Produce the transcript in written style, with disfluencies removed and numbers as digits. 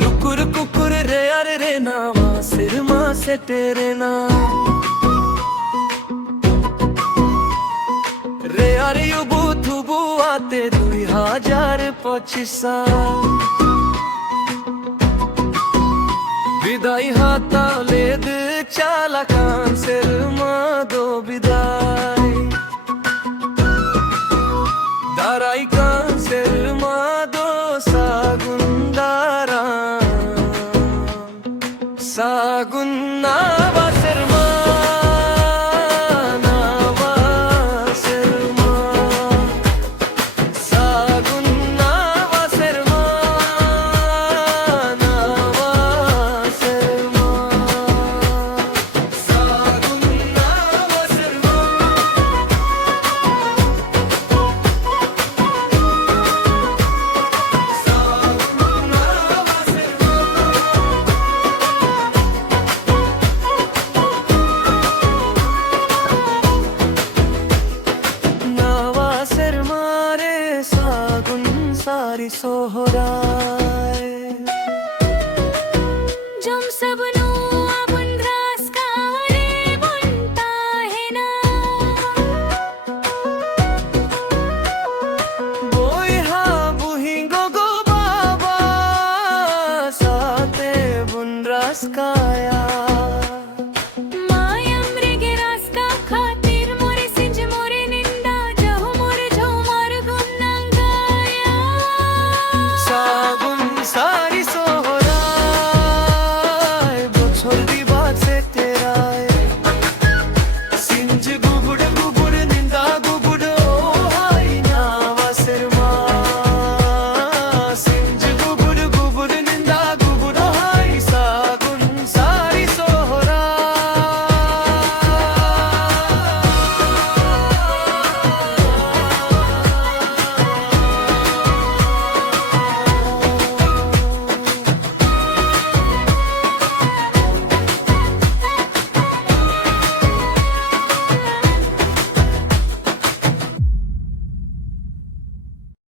लुकुर कुकुर रे अरे रे नावा सिर माँ से तेरे ना रे अरे युबू थुबू आते 2025 विदाई हाथा लेद चाला कान सिर माँ दो विदाई दाराई कान सिर माँ दो सागुंदारा सागुन्नावा सिर माँ नावा सिर माँ सागुन्नावा सिर माँ नावा सिर माँ सागुन्नावा सिर सारी सोहराय जम सब